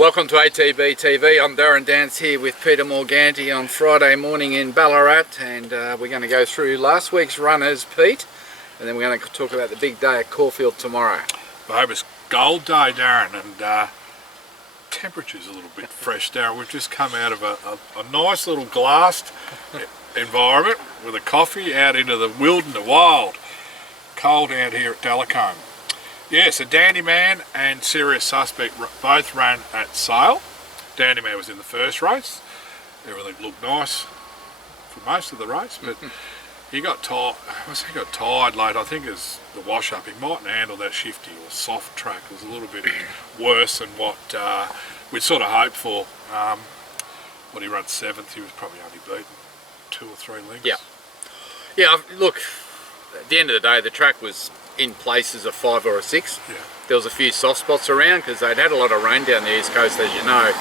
Welcome to ATB TV. I'm Darren Dance here with Peter Morganti on Friday morning in Ballarat, and we're going to go through last week's runners, Pete, and then we're going to talk about the big day at Caulfield tomorrow. I hope it's gold day, Darren, and temperature's a little bit fresh, Darren. We've just come out of a nice little glassed environment with a coffee out into the wild and the wild. Cold out here at Delacombe. Yes, a Dandy Man and Serious Suspect both ran at Sale. Dandy Man was in the first race. Everything looked nice for most of the race, but he got tired. He got tired late. I think it's the wash up. He mightn't handle that shifty or soft track. It was a little bit worse than what we'd sort of hoped for. When he ran 7th, he was probably only beaten 2 or 3 lengths. Yeah. Look, at the end of the day, the track was in places of 5 or a 6. Yeah. There was a few soft spots around because they'd had a lot of rain down the east coast, as you know.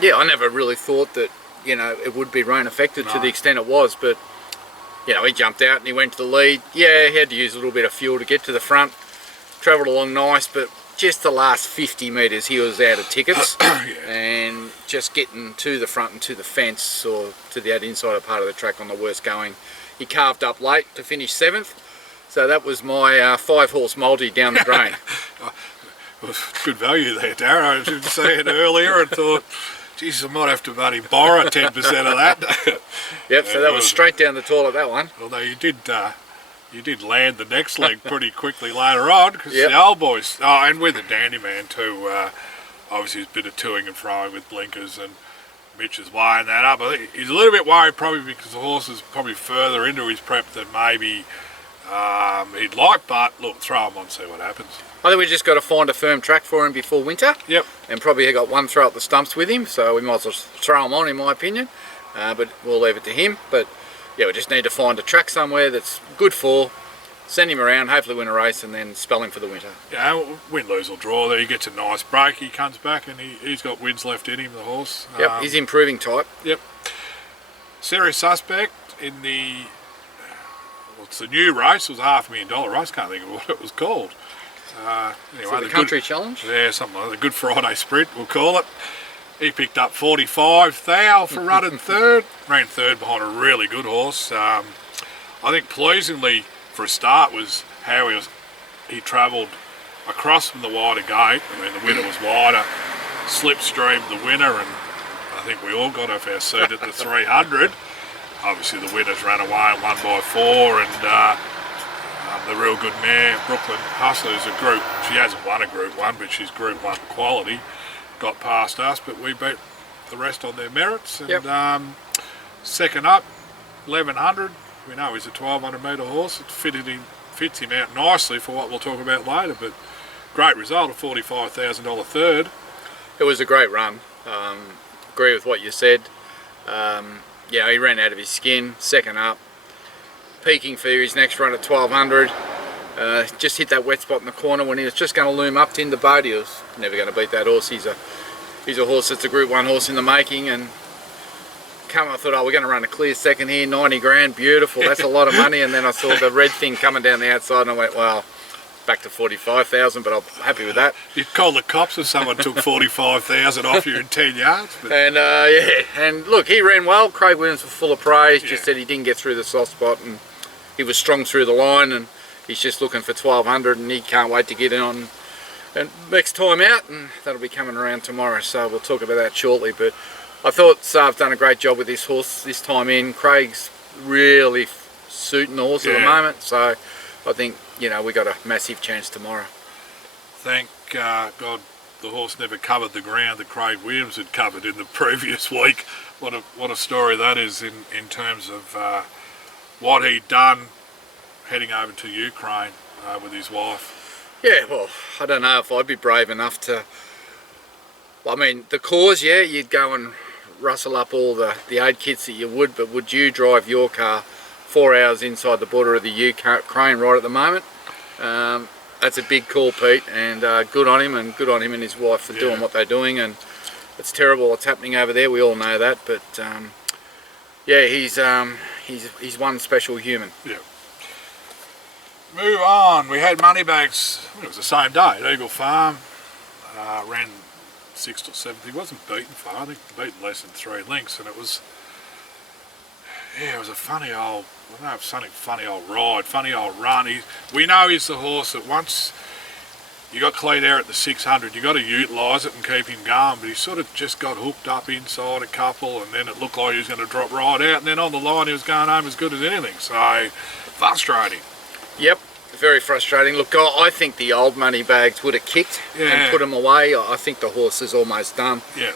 Yeah, I never really thought that, you know, it would be rain affected to the extent it was, but you know, he jumped out and he went to the lead. Yeah, he had to use a little bit of fuel to get to the front. Travelled along nice, but just the last 50 metres he was out of tickets. Yeah. And just getting to the front and to the fence or to the inside part of the track on the worst going, he carved up late to finish 7th. So that was my 5-horse multi down the drain. Well, good value there, Darren. I was saying earlier and thought, geez, I might have to buddy borrow 10% of that. Yep, so that was straight down the toilet, that one. Although you did land the next leg pretty quickly later on, because the old boys, and with the Dandy Man too, obviously there's a bit of toing and froing with blinkers, and Mitch is weighing that up. I think he's a little bit worried probably because the horse is probably further into his prep than maybe he'd like, but look, throw him on, see what happens. I think we just got to find a firm track for him before winter. Yep. And probably got one throw at the stumps with him, so we might as well throw him on, in my opinion. But we'll leave it to him. But yeah, we just need to find a track somewhere that's good for, send him around, hopefully win a race, and then spell him for the winter. Yeah, win, lose or draw there. He gets a nice break, he comes back and he's got wins left in him, the horse. Yep, he's improving type. Yep. Serious Suspect in the, well, it's a new race. It was a $500,000 race, can't think of what it was called. Anyway, so the Country Challenge? Yeah, something like that. The Good Friday Sprint, we'll call it. He picked up 45,000 for running third. Ran third behind a really good horse. I think pleasingly for a start was how he travelled across from the wider gate. I mean, the winner was wider, slipstreamed the winner, and I think we all got off our seat at the 300. Obviously the winners ran away and won by 4, and the real good mare, Brooklyn Hustler, is a group. She hasn't won a Group 1, but she's Group 1 quality. Got past us, but we beat the rest on their merits. And second up, 1100. We know he's a 1200 metre horse. It fits him out nicely for what we'll talk about later. But great result, a $45,000 third. It was a great run. Agree with what you said. Yeah, he ran out of his skin. Second up, peaking for his next run at 1200. Just hit that wet spot in the corner when he was just going to loom up to in the boat. He was never going to beat that horse. He's a horse that's a Group 1 horse in the making, and I thought, oh, we're going to run a clear second here, 90 grand, beautiful, that's a lot of money. And then I saw the red thing coming down the outside and I went, well, back to 45,000, but I'm happy with that. You'd call the cops if someone took 45,000 off you in 10 yards. But... And yeah, and look, he ran well. Craig Williams was full of praise, just said he didn't get through the soft spot, and he was strong through the line, and he's just looking for 1200, and he can't wait to get in on and next time out, and that'll be coming around tomorrow, so we'll talk about that shortly. But I thought Sav's done a great job with this horse this time in. Craig's really suiting the horse at the moment, so I think, you know, we got a massive chance tomorrow. Thank God the horse never covered the ground that Craig Williams had covered in the previous week. What a story that is in terms of what he'd done heading over to Ukraine with his wife. Yeah, well, I don't know if I'd be brave enough to. I mean, the cause, yeah, you'd go and rustle up all the aid kits that you would, but would you drive your car 4 hours inside the border of the Ukraine right at the moment? That's a big call, Pete, and good on him, and good on him and his wife for doing what they're doing. And it's terrible what's happening over there. We all know that, but yeah, he's one special human. Yeah. Move on. We had Moneybags. It was the same day at Eagle Farm. Ran 6th or 7th. He wasn't beaten far. I think he beaten less than 3 lengths, and it was a funny old, I don't know if something funny old ride, funny old run. We know he's the horse that once you got clean air at the 600, you got to utilise it and keep him going, but he sort of just got hooked up inside a couple, and then it looked like he was going to drop right out, and then on the line he was going home as good as anything. So frustrating. Yep, very frustrating. Look, I think the old money bags would have kicked and put him away. I think the horse is almost done. Yeah.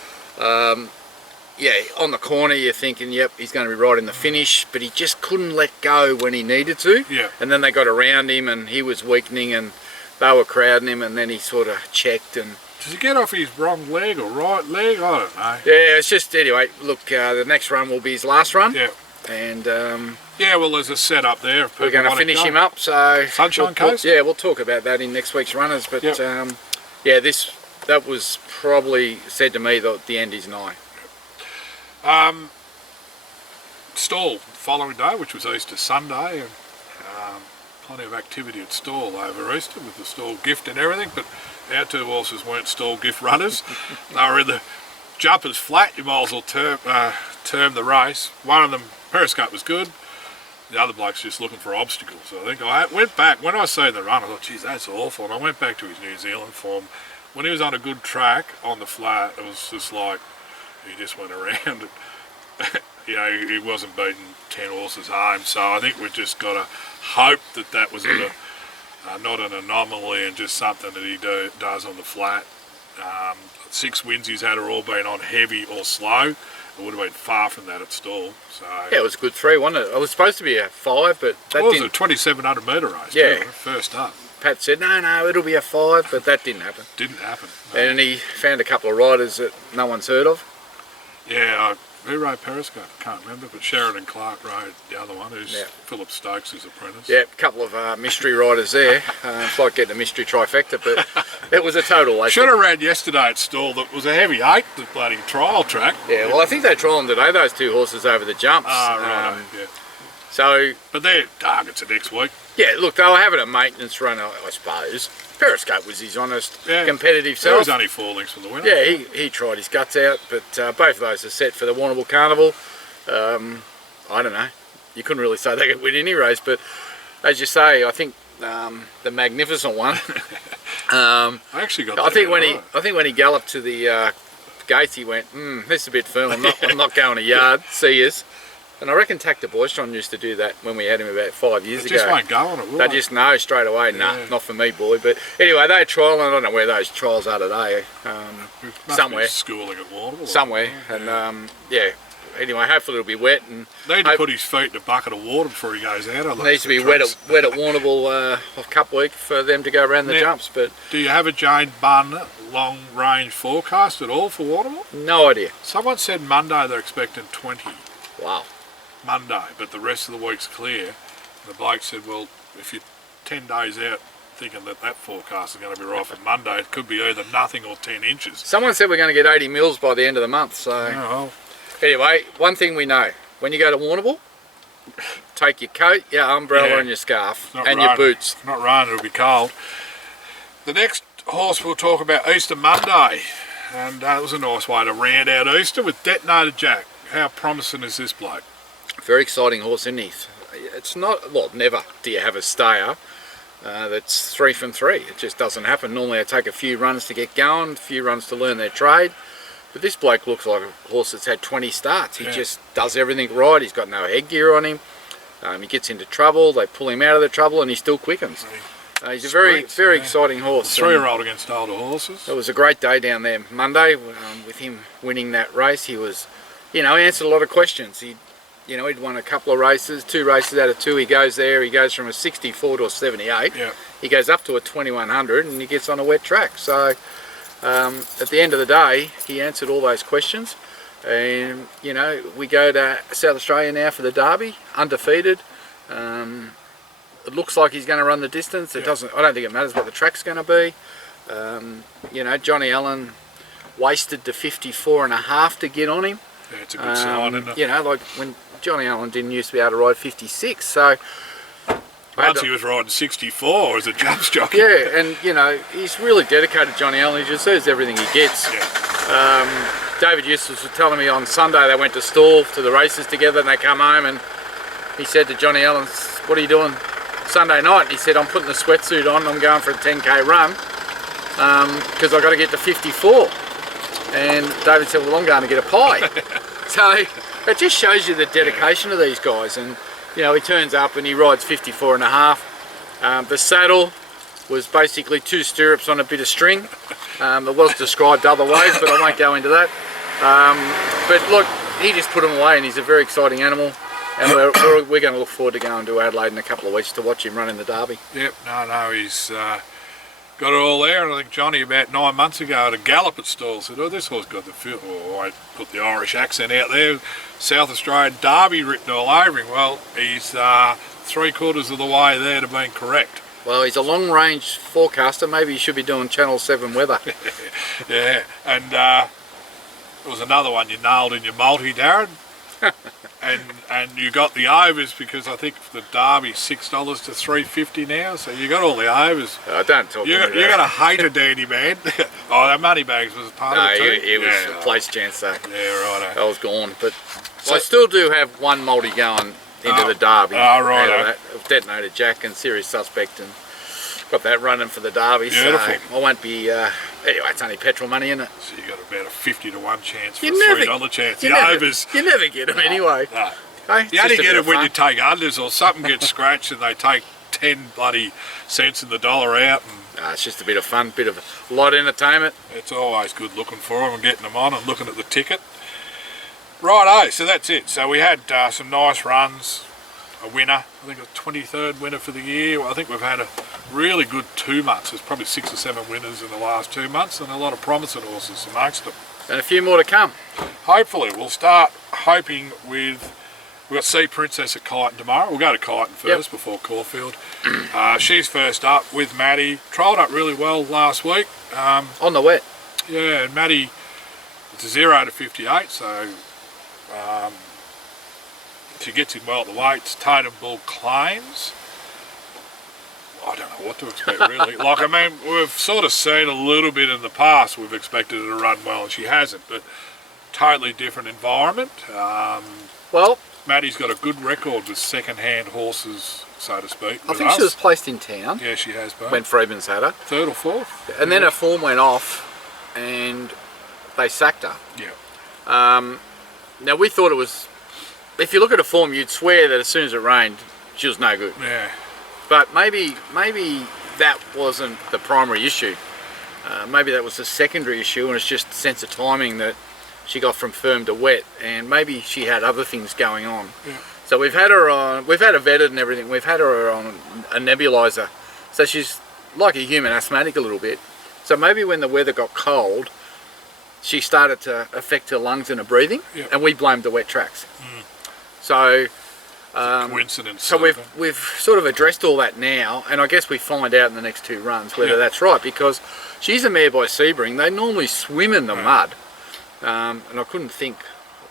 Yeah, on the corner you're thinking, yep, he's going to be right in the finish, but he just couldn't let go when he needed to. Yeah. And then they got around him and he was weakening and they were crowding him, and then he sort of checked. And does he get off his wrong leg or right leg? I don't know. Yeah, it's just, anyway, look, the next run will be his last run. Yeah. And yeah, well, there's a setup there. We're going to finish him up. So Sunshine Coast? Yeah, we'll talk about that in next week's runners. But yeah, that was probably said to me that the end is nigh. Stall following day, which was Easter Sunday, and plenty of activity at Stall over Easter with the Stall gift and everything, but our 2 horses weren't Stall gift runners. They were in the jumpers flat, you might as well term the race. One of them, Periscope was good, the other bloke's just looking for obstacles. I think I went back, when I seen the run, I thought, geez, that's awful, and I went back to his New Zealand form. When he was on a good track on the flat, it was just like, he just went around and you know, he wasn't beating 10 horses home, so I think we've just got to hope that that was not an anomaly and just something that he does on the flat. 6 wins he's had are all been on heavy or slow. It would have been far from that at Stall. So yeah, it was a good 3, wasn't it? It was supposed to be a 5, but that was didn't. A 2,700 metre race. Yeah, too, first up. Pat said no, it'll be a 5, but that didn't happen. Didn't happen. No. And he found a couple of riders that no one's heard of. Yeah, who rode Periscope? I can't remember, but Sheridan Clark rode the other one, who's Philip Stokes' apprentice. Yeah, a couple of mystery riders there. It's like getting a mystery trifecta, but it was a total waste. Should have ran yesterday at Stall. That was a heavy 8, the bloody trial track. Yeah, well, I think they trialled them today, those 2 horses over the jumps. Right, yeah. So, but their targets are next week. Yeah, look, they were having a maintenance run, I suppose. Periscope was his honest, competitive self. He was only 4 lengths from the winner. Yeah, he tried his guts out, but both of those are set for the Warrnambool Carnival. I don't know. You couldn't really say they could win any race, but as you say, I think the Magnificent one. I actually got. I think when he galloped to the gates, he went, "This is a bit firm. I'm not going a yard. See yous." And I reckon Tactor Boystron used to do that when we had him about 5 years ago. Just won't go on it, will they? Just know straight away, nah, not for me, boy. But anyway, they trial, and I don't know where those trials are today. Somewhere. Schooling at Warrnambool. Somewhere. And yeah. Anyway, hopefully it'll be wet. And need to put his feet in a bucket of water before he goes out. Needs to be wet at Warrnambool Cup week for them to go around the jumps. But do you have a Jane Bunn long range forecast at all for Warrnambool? No idea. Someone said Monday they're expecting 20. Wow. Monday, but the rest of the week's clear. And the bloke said, well, if you're 10 days out thinking that forecast is going to be right for Monday, it could be either nothing or 10 inches. Someone said we're going to get 80 mils by the end of the month. So anyway, one thing we know, when you go to Warrnambool, take your coat, your umbrella and your scarf and your boots. It's not raining, it'll be cold. The next horse we'll talk about, Easter Monday, and it was a nice way to round out Easter with Detonator Jack. How promising is this bloke? Very exciting horse, isn't he? It's not, well, never do you have a stayer that's 3 from 3. It just doesn't happen. Normally they take a few runs to get going, a few runs to learn their trade. But this bloke looks like a horse that's had 20 starts. He just does everything right. He's got no headgear on him. He gets into trouble. They pull him out of the trouble and he still quickens. He's a very exciting horse. 3-year-old against older horses. It was a great day down there Monday with him winning that race. He was, he answered a lot of questions. He'd won a couple of races, 2 races out of 2. He goes there, he goes from a 64 to a 78. Yeah. He goes up to a 2100 and he gets on a wet track. So at the end of the day, he answered all those questions. And, we go to South Australia now for the Derby, undefeated. It looks like he's going to run the distance. I don't think it matters what the track's going to be. Johnny Allen wasted the 54.5 to get on him. Yeah, it's a good sign, isn't it? Like when Johnny Allen didn't used to be able to ride 56, so once he was riding 64 as a jumps jockey. Yeah, and he's really dedicated, Johnny Allen. He deserves everything he gets. Yeah. David Eustace was telling me on Sunday they went to Stall to the races together, and they come home, and he said to Johnny Allen, "What are you doing Sunday night?" And he said, "I'm putting the sweatsuit on, I'm going for a 10k run because I've got to get to 54. And David said, "Well, I'm going to get a pie." So it just shows you the dedication of these guys. And you know, he turns up and he rides 54 and a half. The saddle was basically 2 stirrups on a bit of string. It was described other ways, but I won't go into that. But look, he just put him away, and he's a very exciting animal. And we're going to look forward to going to Adelaide in a couple of weeks to watch him run in the Derby. Yep, no, he's got it all there. And I think Johnny about 9 months ago at a gallop at Stall said, "Oh, this horse got the feel." Oh, I put the Irish accent out there. South Australian Derby written all over him. Well, he's 3/4 of the way there to being correct. Well, he's a long-range forecaster. Maybe he should be doing Channel 7 weather. Yeah, and there was another one you nailed in your multi, Darren. and you got the overs, because I think the Derby's $6 to $3.50 now, so you got all the overs. Don't talk You're going to hate a Dandy Man. Oh, that money bags was part of it too. It was a place chance though. Yeah, right. That was gone, but I still do have one multi going into the Derby. Oh, right. Detonated Jack and Serious Suspect, and got that running for the Derby. Beautiful. So I won't be. Anyway, it's only petrol money, isn't it? So you got about a 50 to 1 chance for a $3 chance. Overs. You never get them anyway. No. Hey, you only get it when you take unders or something gets scratched and they take 10 bloody cents in the dollar out. And it's just a bit of fun, bit of light entertainment. It's always good looking for them and getting them on and looking at the ticket. Righto, so that's it. So we had some nice runs. A winner, I think a 23rd winner for the year. I think we've had a really good 2 months. There's probably 6 or 7 winners in the last 2 months, and a lot of promising horses amongst them. And a few more to come. Hopefully, we'll start hoping with. We've got Sea Princess at Kyneton tomorrow. We'll go to Kyneton first before Caulfield. She's first up with Maddie. Trialled up really well last week. On the wet. Yeah, and Maddie, it's a 0 to 58, so she gets in well at the weights. Tatum Bull claims. I don't know what to expect really. Like, I mean, we've sort of seen a little bit in the past. We've expected her to run well, and she hasn't. But totally different environment. Well, Maddie's got a good record with second-hand horses, so to speak. I think she was placed in town. Yeah, she has been. When Freeman's had her. 3rd or 4th. And then her form went off, and they sacked her. Yeah. Now we thought it was. If you look at her form, you'd swear that as soon as it rained, she was no good. Yeah. But maybe that wasn't the primary issue. Maybe that was the secondary issue, and it's just sense of timing that she got from firm to wet, and maybe she had other things going on. Yeah. So we've had her vetted and everything. We've had her on a nebulizer, so she's like a human asthmatic a little bit. So maybe when the weather got cold, she started to affect her lungs and her breathing, and we blamed the wet tracks. So, coincidence. So we've sort of addressed all that now, and I guess we find out in the next 2 runs whether that's right, because she's a mare by Sebring. They normally swim in the mud, and I couldn't think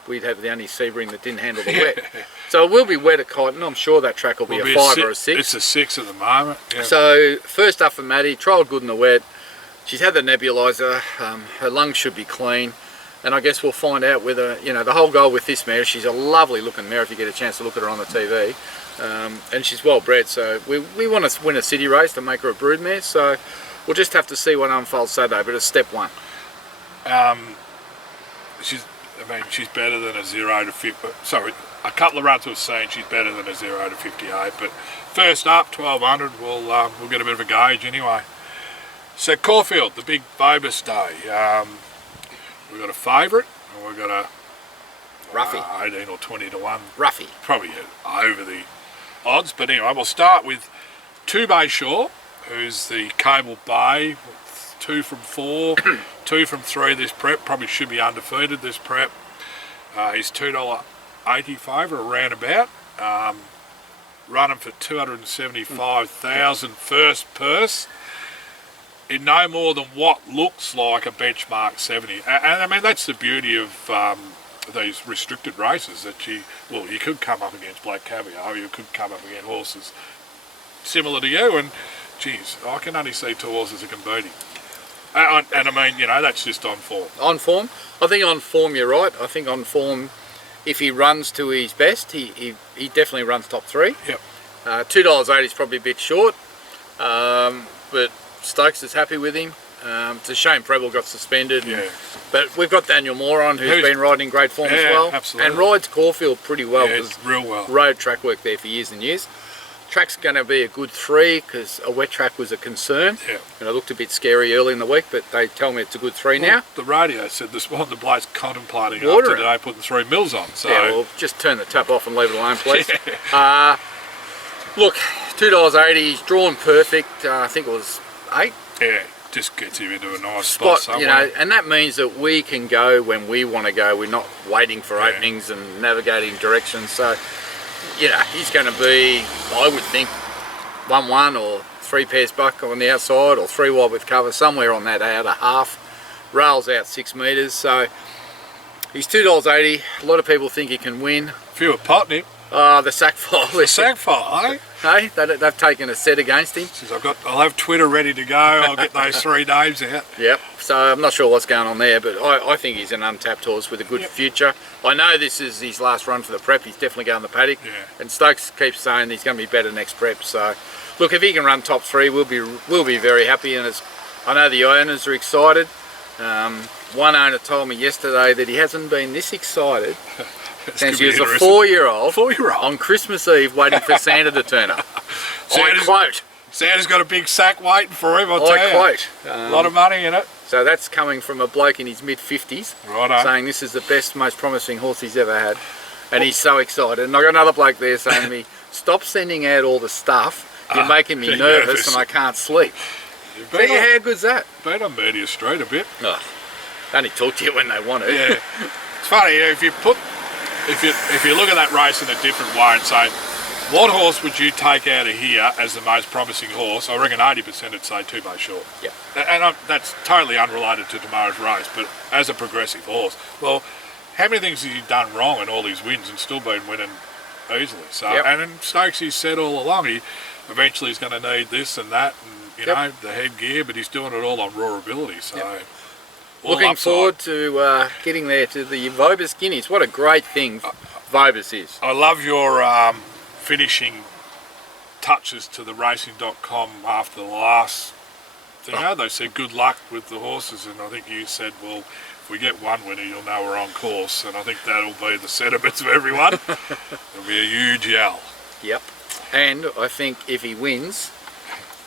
we'd have the only Sebring that didn't handle the wet. So it will be wet at Kyneton. I'm sure that track will be a 5 or a 6. It's a 6 at the moment. Yeah. So first up for Maddie, trialled good in the wet. She's had the nebulizer. Her lungs should be clean. And I guess we'll find out whether, you know, the whole goal with this mare, she's a lovely looking mare if you get a chance to look at her on the TV. And she's well bred, so we want to win a city race to make her a brood mare, so we'll just have to see what unfolds Saturday, but it's step 1. She's better than a 0 to 50. Sorry, a couple of runs we've seen, she's better than a 0 to 58. But first up, 1200, we'll get a bit of a gauge anyway. So Caulfield, the big Bobus Day. We've got a favourite, and we've got a Ruffy. 18 or 20 to 1. Ruffy. Probably over the odds. But anyway, we'll start with 2 Bay Shore, who's the Cable Bay. 2 from 4, 2 from 3 this prep. Probably should be undefeated this prep. He's $2.80 favourite, around about. Running for 275,000 first purse. In no more than what looks like a benchmark 70. And I mean, that's the beauty of these restricted races, that you could come up against Black Caviar, you could come up against horses similar to you, and geez, I can only see 2 horses that can beat him. And I mean, you know, that's just on form. On form? I think on form you're right. I think on form, if he runs to his best, he definitely runs top 3. Yep. $2.80 is probably a bit short, but Stokes is happy with him. It's a shame Preble got suspended. Yeah. But we've got Daniel Moore on, who's been riding in great form as well. Absolutely. And rides Caulfield pretty well. Yeah, it's real well. Road track work there for years and years. Track's going to be a good 3 because a wet track was a concern. Yeah. And it looked a bit scary early in the week, but they tell me it's a good 3 now. The radio said this one, the bloke's contemplating Water after today putting 3 mils on. So. Yeah, well, just turn the tap off and leave it alone, please. Look, $2.80, he's drawn perfect. I think it was 8. Yeah, just gets him into a nice spot somewhere. You know, and that means that we can go when we want to go. We're not waiting for openings and navigating directions. So, you know, he's going to be, I would think, 1-1 or 3 pairs buck on the outside or 3 wide with cover, somewhere on that outer half. Rails out 6 metres, so he's $2.80. A lot of people think he can win. Few are potting him. The sack file. The sack file, eh? Hey, they've taken a set against him. Says I'll have Twitter ready to go. I'll get those 3 names out. Yep. So I'm not sure what's going on there, but I think he's an untapped horse with a good future. I know this is his last run for the prep. He's definitely going the paddock. Yeah. And Stokes keeps saying he's going to be better next prep. So, look, if he can run top 3, we'll be very happy. And I know the owners are excited. One owner told me yesterday that he hasn't been this excited since he was a 4-year-old on Christmas Eve waiting for Santa to turn up. I quote. Santa's got a big sack waiting for him, I'll tell you. I quote. A lot of money in it. So that's coming from a bloke in his mid-50s, saying this is the best, most promising horse he's ever had. And he's so excited. And I got another bloke there saying to me, stop sending out all the stuff. You're making me nervous and I can't sleep. How good's that? Been on Media Street a bit. Oh, they only talk to you when they want to. Yeah. It's funny, if you look at that race in a different way and say, what horse would you take out of here as the most promising horse? I reckon 80% would say Two Bay Short. Yeah. And that's totally unrelated to tomorrow's race, but as a progressive horse, well, how many things has he done wrong in all these wins and still been winning easily? So, and then Stokes, he said all along, he eventually is going to need this and that, and you know, the headgear, but he's doing it all on raw ability. So, looking forward to getting there to the Vobis Guineas. What a great thing Vobis is. I love your finishing touches to the racing.com after the last thing. They said good luck with the horses, and I think you said, well, if we get one winner, you'll know we're on course, and I think that'll be the sentiments of everyone. It'll be a huge yell. Yep. And I think if he wins,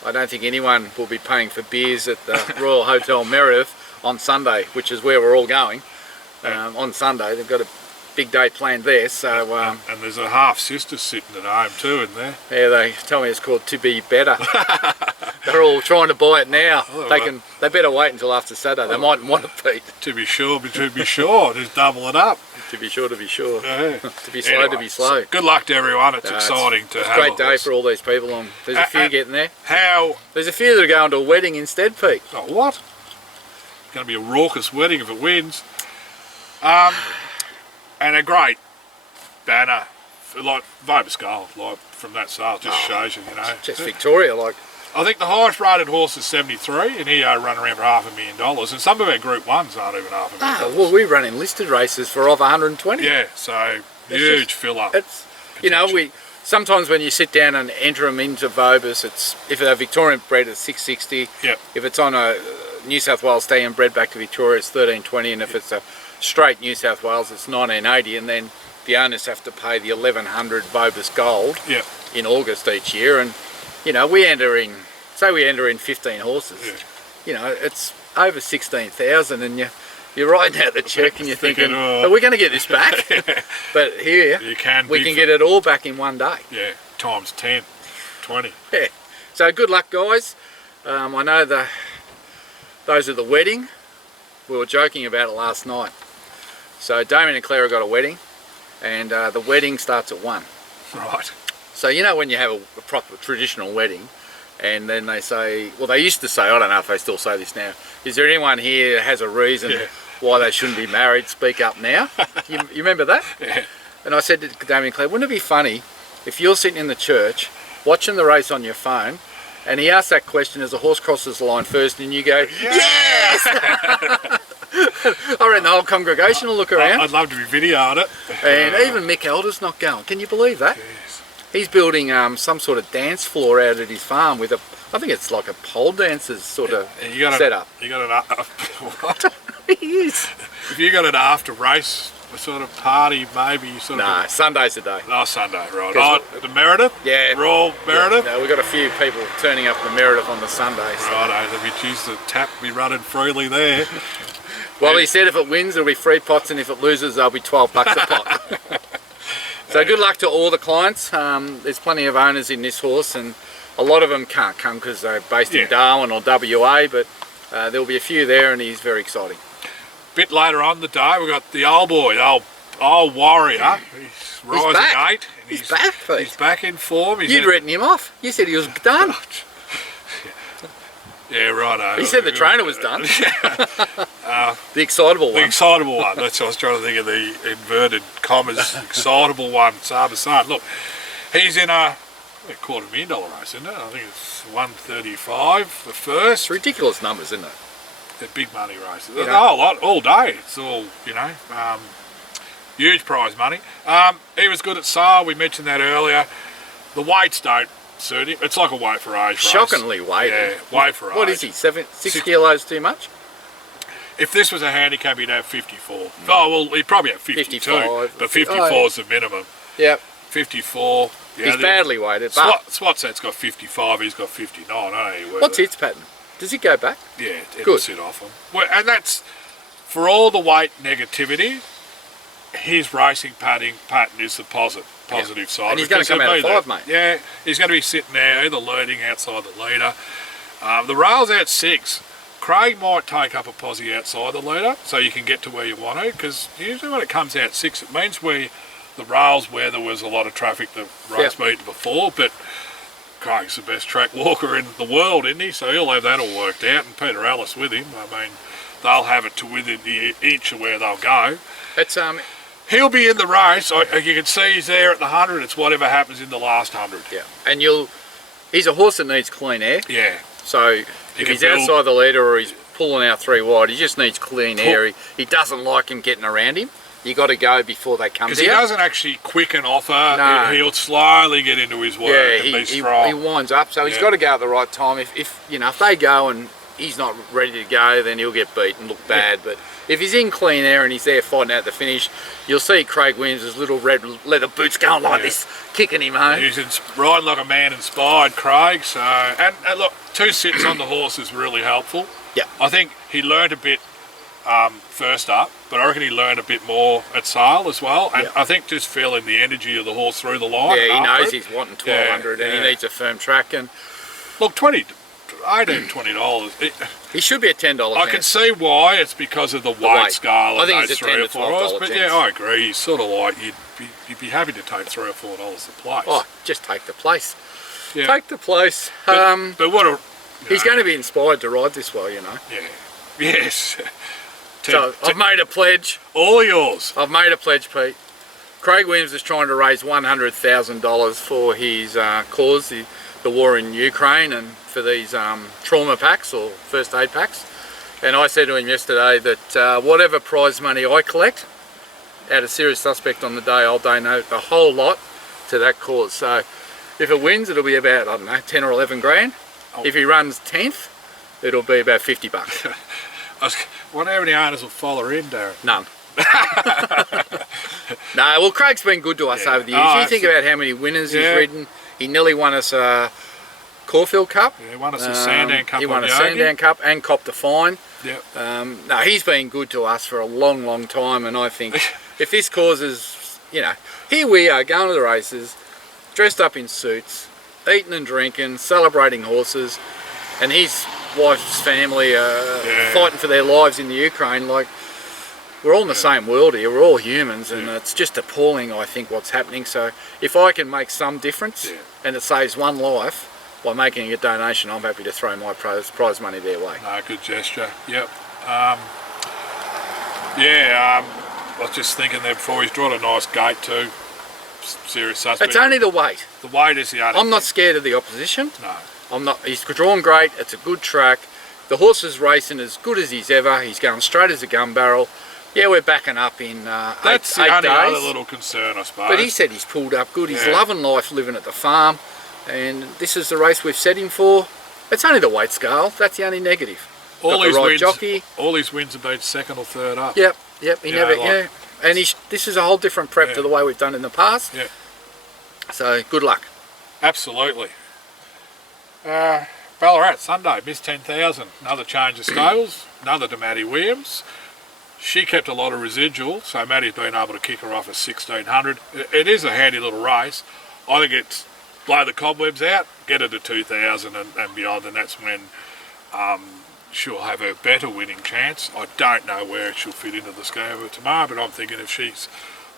I don't think anyone will be paying for beers at the Royal Hotel Meredith on Sunday, which is where we're all going. On Sunday, they've got a big day planned there. So and there's a half sister sitting at home too, isn't there? Yeah, they tell me it's called To Be Better. They're all trying to buy it now. They better wait until after Saturday. They mightn't want to beat. To be sure, just double it up. To be sure. Yeah. To be slow, to be slow. Good luck to everyone. It's exciting to have. It's a great day for all these people. And there's a few getting there. There's a few that are going to a wedding instead, Pete. Oh, what? It's going to be a raucous wedding if it wins. And a great banner, like Vobis Gold, like from that sale, just shows you, Just Victoria, like. I think the highest rated horse is 73, and he run around for $500,000, and some of our Group 1s aren't even $500,000. Well, we run in listed races for over 120. Yeah, so huge fill up. It's, we sometimes when you sit down and enter them into Vobis, it's if they're Victorian bred, it's 660. Yep. If it's on a New South Wales stallion bred back to Victoria, it's 1320, and if it's a straight New South Wales, it's 1980, and then the owners have to pay the 1100 Vobis Gold in August each year, and we enter in, say we enter in 15 horses, it's over 16,000, and you're writing out the check and you're thinking, are we going to get this back? But here, we can get it all back in one day. Yeah, times 10, 20. Yeah, so good luck, guys. I know those at the wedding, we were joking about it last night. So Damien and Clara got a wedding, and the wedding starts at 1. Right. So when you have a proper traditional wedding, and then they say, well, they used to say, I don't know if they still say this now, is there anyone here that has a reason why they shouldn't be married? Speak up now. You remember that? Yeah. And I said to Damien and Claire, wouldn't it be funny if you're sitting in the church watching the race on your phone, and he asks that question as the horse crosses the line first, and you go, yeah! Yes! I reckon the whole congregation will look around. I'd love to be videoing it. And even Mick Elder's not going. Can you believe that? Yes. He's building some sort of dance floor out at his farm with a, I think it's like a pole dancer's sort of setup. You got an what? He is. If you got an after race sort of party, maybe sort of. No, Sunday's the day. Oh, Sunday, right? Oh, the Meredith. Yeah. Royal Meredith. Yeah, no, we've got a few people turning up the Meredith on the Sunday. So. Righto, they'll be choose the tap be running freely there. Well, he said if it wins, it'll be 3 pots, and if it loses, they'll be $12 a pot. So good luck to all the clients. There's plenty of owners in this horse, and a lot of them can't come because they're based in Darwin or WA, but there'll be a few there, and he's very exciting. Bit later on the day, we've got the old boy, the old warrior. He's rising back. 8. And He's back, Pete. He's back in form. You'd written him off. You said he was done. Yeah, righto. He said the trainer was done. The excitable one. The excitable one. That's what I was trying to think of, the inverted commas excitable one, Sabasan. Look, he's in a $250,000 race, isn't it? I think it's 135 the first. It's ridiculous numbers, isn't it? They're big money races. There's a whole lot, all day. It's all, you know, huge prize money. He was good at sale. We mentioned that earlier. The weights don't suit him. It's like a weight for age race. Shockingly weighted. Yeah, weight for age. What is he, 6 kilos too much? If this was a handicap, he'd have 54. Oh, well, he'd probably have 52, 55. but 54 is the minimum. Yep. 54. Yeah, he's badly weighted. But Swatset's got 55, he's got 59. I don't know. What's its pattern? Does it go back? Yeah, it'll Good. sit off him. Well, and that's, for all the weight negativity, his racing pattern is the positive side. And he's going to come out of 5, mate. Yeah, he's going to be sitting there, either leading outside the leader. The rail's out 6. Craig might take up a posse outside the leader, so you can get to where you want to, because usually when it comes out 6, it means the rails where there was a lot of traffic the race meeting before, but Craig's the best track walker in the world, isn't he? So he'll have that all worked out, and Peter Ellis with him. I mean, they'll have it to within the inch of where they'll go. It's He'll be in the race. You can see he's there at the 100. It's whatever happens in the last 100. Yeah, and he's a horse that needs clean air. Yeah. So if he's outside the leader or he's pulling out 3 wide, he just needs clean air. He doesn't like him getting around him. You got to go before they come to you. Because he doesn't actually quicken off her. No. He'll slowly get into his work and be strong. He winds up, so he's got to go at the right time. If they go and he's not ready to go, then he'll get beat and look bad. But if he's in clean air and he's there fighting out the finish, you'll see Craig Williams' little red leather boots going like this, kicking him home. He's riding like a man inspired, Craig. So and look, 2 sits on the horse is really helpful. Yeah, I think he learned a bit first up, but I reckon he learned a bit more at sale as well. And I think just feeling the energy of the horse through the line. Yeah, he knows he's wanting 1200 and he needs a firm track. And look, $18, $20. He should be a $10 I can see why. It's because of the weight scale. I think it's it's a $10 to $12 but yeah, I agree. He's sort of like you'd be happy to take $3 or $4 a place. Oh, just take the place. Yeah. Take the place. But what a he's going to be inspired to ride this well, you know. Yeah. Yes. So I've made a pledge. All yours. I've made a pledge, Pete. Craig Williams is trying to raise $100,000 for his cause, the war in Ukraine, and for these trauma packs or first aid packs. And I said to him yesterday that whatever prize money I collect out of Serious Suspect on the day, I'll donate the whole lot to that cause. So if it wins, it'll be about, I don't know, 10 or 11 grand. Oh. If he runs 10th, it'll be about $50. I wonder how many owners will follow in, Darren? None. No, well, Craig's been good to us over the years. You think about how many winners he's ridden. He nearly won us a Caulfield Cup. Yeah, he won us a Sandown Cup. He won a Sandown Cup and copped a fine. Yep. No, he's been good to us for a long, long time, and I think if this causes, you know, here we are going to the races, dressed up in suits, eating and drinking, celebrating horses, and his wife's family fighting for their lives in the Ukraine. Like, we're all in the same world here, we're all humans, and it's just appalling, I think, what's happening. So if I can make some difference and it saves one life by making a donation, I'm happy to throw my prize money their way. No, good gesture. Yep. I was just thinking there before, he's drawn a nice gate too. Serious Suspect. It's only the weight. The weight is the only I'm not scared of the opposition. No. I'm not. He's drawn great. It's a good track. The horse is racing as good as he's ever. He's going straight as a gun barrel. Yeah, we're backing up in That's the eight only days. other little concern, I suppose. But he said he's pulled up good. He's Yeah. loving life, living at the farm, and this is the race we've set him for. It's only the weight scale. That's the only negative. all Got the his right wins, jockey. all his wins have been second or third up. Yep. He You never. know, like- And this is a whole different prep Yeah. to the way we've done in the past. Yeah. So good luck. Absolutely. Ballarat Sunday, Miss 10,000. Another change of stables. Another to Maddie Williams. She kept a lot of residual, so Maddie's been able to kick her off at 1,600. It is a handy little race. I think it's blow the cobwebs out, get her to 2,000 and beyond, and that's when she'll have a better winning chance. I don't know where she'll fit into the scale of tomorrow, but I'm thinking if she's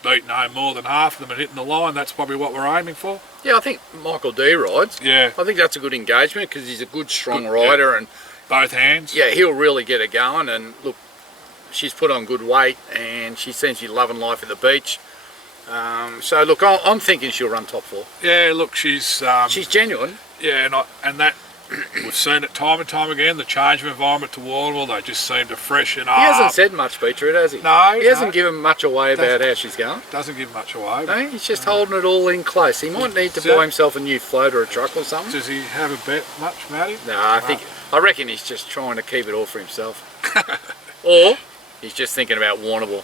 beaten no more than half of them and hitting the line, that's probably what we're aiming for. Yeah, I think Michael D rides. Yeah, I think that's a good engagement because he's a good, strong Good, rider, and both hands. yeah, he'll really get her going. And look, she's put on good weight, and she seems to be loving life at the beach. So look, I'm thinking she'll run top 4. Yeah, look, she's Genuine. yeah, and that we've seen it time and time again. The change of environment to Warrnambool, they just seem to freshen up. He hasn't said much, Beetroot, has he? No, He hasn't no. given much away about how she's going. Doesn't give much away. No, he's just holding it all in close. He might need to So- buy himself a new float or a truck or something. Does he have a bet much, Matty? No, I reckon he's just trying to keep it all for himself. Or he's just thinking about Warrnambool.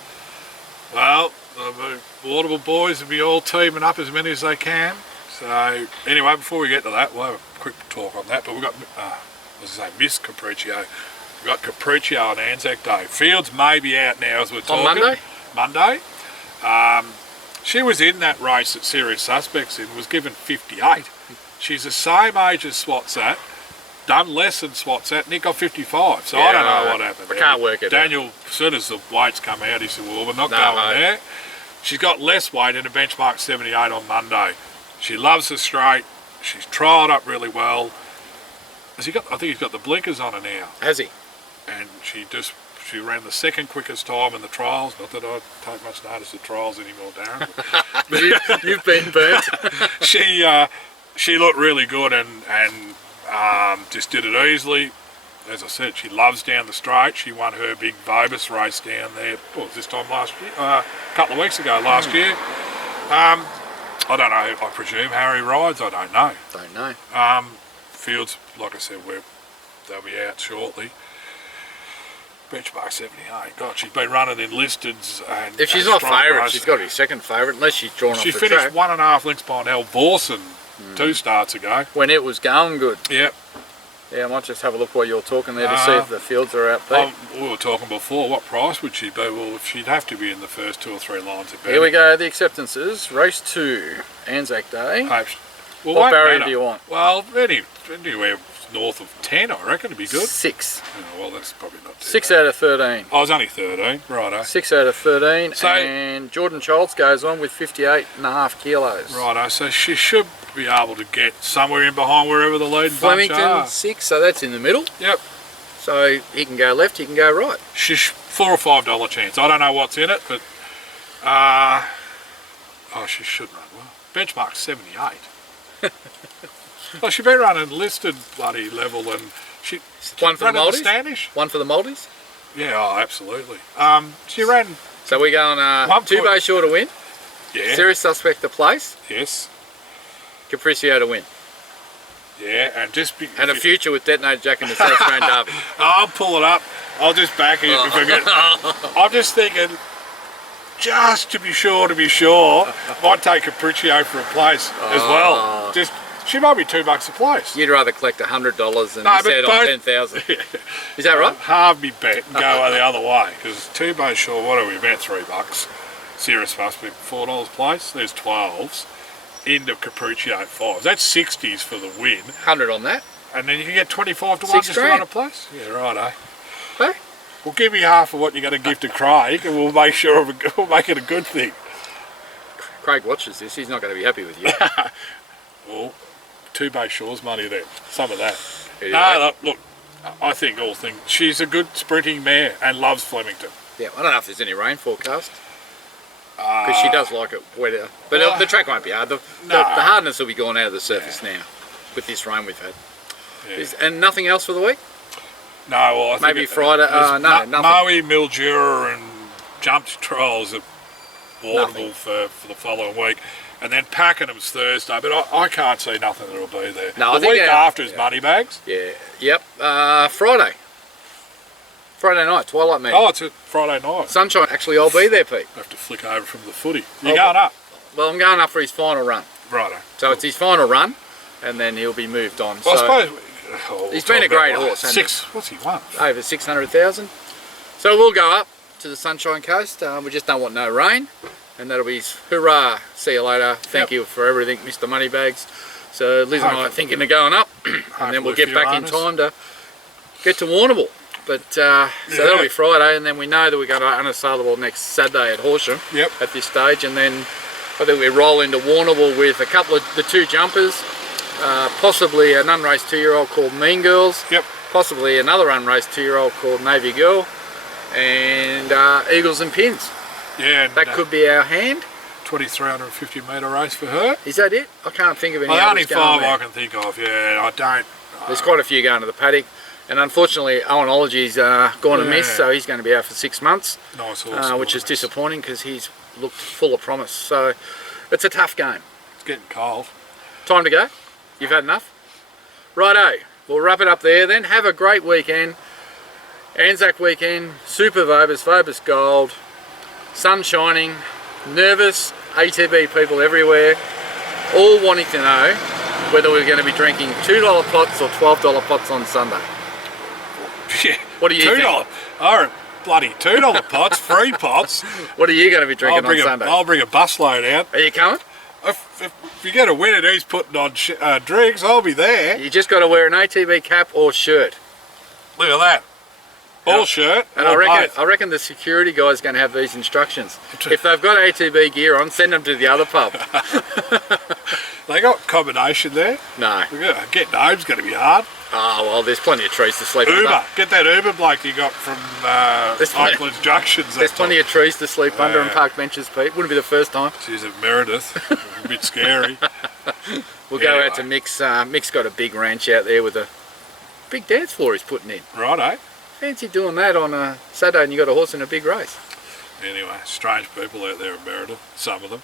Well, the Warrnambool boys will be all teaming up as many as they can. So anyway, before we get to that, we'll have a quick talk on that. But we've got, Miss Capriccio. We've got Capriccio on Anzac Day. Fields may be out now as we're talking. Monday? Monday. She was in that race that Serious Suspects in, was given 58. She's the same age as Swatsat, done less than Swatsat, Nick got 55. So I don't know what happened. I can't work it out. Daniel, as soon as the weights come out, he said, well, we're not No, going mate. there. She's got less weight in a benchmark 78 on Monday. She loves the straight. She's trialled up really well. I think he's got the blinkers on her now. Has he? And she ran the second quickest time in the trials. Not that I take much notice of trials anymore, Darren. You've been burnt. She looked really good and just did it easily. As I said, she loves down the straight. She won her big Vobis race down there. What was this time last year? A couple of weeks ago last year. I don't know. I presume Harry rides. I don't know. Don't know. Fields, like I said, they'll be out shortly. Benchmark 78. God, she's been running in listeds. And If she's and not strong favourite, races. she's got to be second favourite, unless she's drawn off She the finished track. 1.5 lengths behind Al Borson 2 starts ago. When it was going good. Yep. Yeah, I might just have a look while you're talking there to see if the fields are out there. We were talking before, what price would she be? Well, if she'd have to be in the first 2 or 3 lines of betting. Here we go, the acceptances. Race 2, Anzac Day. Well, What won't barrier matter. do you want? Well, anywhere north of 10, I reckon, would be good. 6. Oh, well, that's probably not too 6 bad. out of 13. I was only 13, righto. 6 out of 13. So- and Jordan Childs goes on with 58.5 kilos. Righto, so she should be able to get somewhere in behind wherever the leading bunch Flemington, are. 6, so that's in the middle. Yep. So he can go left, he can go right. She's $4 or $5 chance. I don't know what's in it, but she should run well. Benchmark 78. Well, she's been running listed bloody level, and she One for the ran in Maldives? Standish. One for the Maldives. Yeah, oh, absolutely. She ran. So we're going 2 bay short to win. Yeah. Serious Suspect to place. Yes. Capriccio to win. Yeah, and just be. And a future with Detonator Jack in the South Australian Derby. I'll pull it up. I'll just back it if I get. I'm just thinking, just to be sure, might take Capriccio for a place as well. Just she might be $2 a place. You'd rather collect $100 than No, miss but out on both- 10,000. Is that right? Halve me bet and go the other way, because 2 bays short, what are we, about $3? Serious Suspect, $4 place. There's 12s. Into Capriccio 5s. That's 60s for the win. 100 on that. And then you can get 25 to 1 $6 just to run a place. Yeah, righto. Hey? Well, give me half of what you're going to give to Craig, and we'll make sure we'll make it a good thing. Craig watches this. He's not going to be happy with you. Well, 2 bay shores money then. Some of that. Anyway. No, look, I think all things. She's a good sprinting mare and loves Flemington. Yeah, I don't know if there's any rain forecast. Because she does like it wetter. But the track won't be hard. The hardness will be gone out of the surface now with this rain we've had. Yeah. And nothing else for the week? No, well, I think Maybe Friday. No, nothing. Maui, Mildura and jump trials are audible Nothing. for the following week. And then Pakenham's Thursday, but I can't see nothing that'll be there. No, I the think week after is Money Bags. Yeah. Yep. Friday night, twilight meeting. Oh, it's a Friday night. Sunshine. Actually, I'll be there, Pete. I have to flick over from the footy. You're going up? Well, I'm going up for his final run. Righto. So it's his final run, and then he'll be moved on. Well, so I suppose... he's been a great horse. What's he won? Over 600,000. So we'll go up to the Sunshine Coast. We just don't want no rain. And that'll be hurrah. See you later. Thank you for everything, Mr. Moneybags. So Liz and I are thinking of going up, and then we'll get back in time to get to Warrnambool. But so that'll be Friday, and then we know that we're going to unassailable next Saturday at Horsham. Yep. At this stage, and then I think we roll into Warrnambool with a couple of the two jumpers, possibly an unraced 2-year-old called Mean Girls. Yep. Possibly another unraced 2-year-old called Navy Girl, and Eagles and Pins. Yeah, and That could be our hand. 2,350 metre race for her. Is that it? I can't think of any Well, others only going 5 there. I can think of, yeah. I don't... There's quite a few going to the paddock, and unfortunately Owenology's gone amiss, so he's going to be out for 6 months, Nice horse. which is disappointing because he's looked full of promise. So it's a tough game. It's getting cold. Time to go? You've had enough? Righto, we'll wrap it up there then. Have a great weekend. Anzac weekend, Super Vobis, Vobis Gold, sun shining, nervous ATB people everywhere, all wanting to know whether we're going to be drinking $2 pots or $12 pots on Sunday. Yeah. What do you think? $2. Oh, bloody $2 pots, free pots. What are you going to be drinking on Sunday? I'll bring a busload out. Are you coming? If you get a winner who's putting on drinks, I'll be there. You just got to wear an ATB cap or shirt. Look at that. All shirt. And I reckon the security guy's going to have these instructions. If they've got ATB gear on, send them to the other pub. They got combination there. No. Getting home's going to be hard. Oh, well, there's plenty of trees to sleep Uber. under. Get that Uber bloke you got from Oakland's Junctions. There's plenty of trees to sleep under and park benches, Pete. Wouldn't be the first time. She's at Meredith. A bit scary. We'll go out to Mick's. Mick's got a big ranch out there with a big dance floor he's putting in. Righto. Fancy doing that on a Saturday and you got a horse in a big race. Anyway, strange people out there at Meredith. Some of them.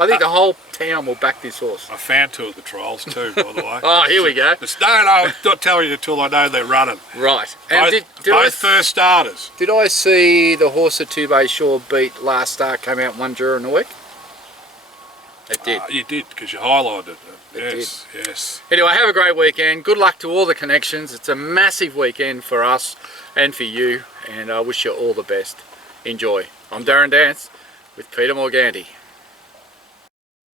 I think the whole town will back this horse. A fan tour at the trials too, by the way. Oh, here we go. No, I'm not telling you until I know they're running. Right. And both first starters. Did I see the horse at Two Bay Shore beat Last Start came out 1 juror in a week? It did. You did, because you highlighted it. Yes, yes. Anyway, have a great weekend. Good luck to all the connections. It's a massive weekend for us and for you, and I wish you all the best. Enjoy. I'm Darren Dance with Peter Morganti.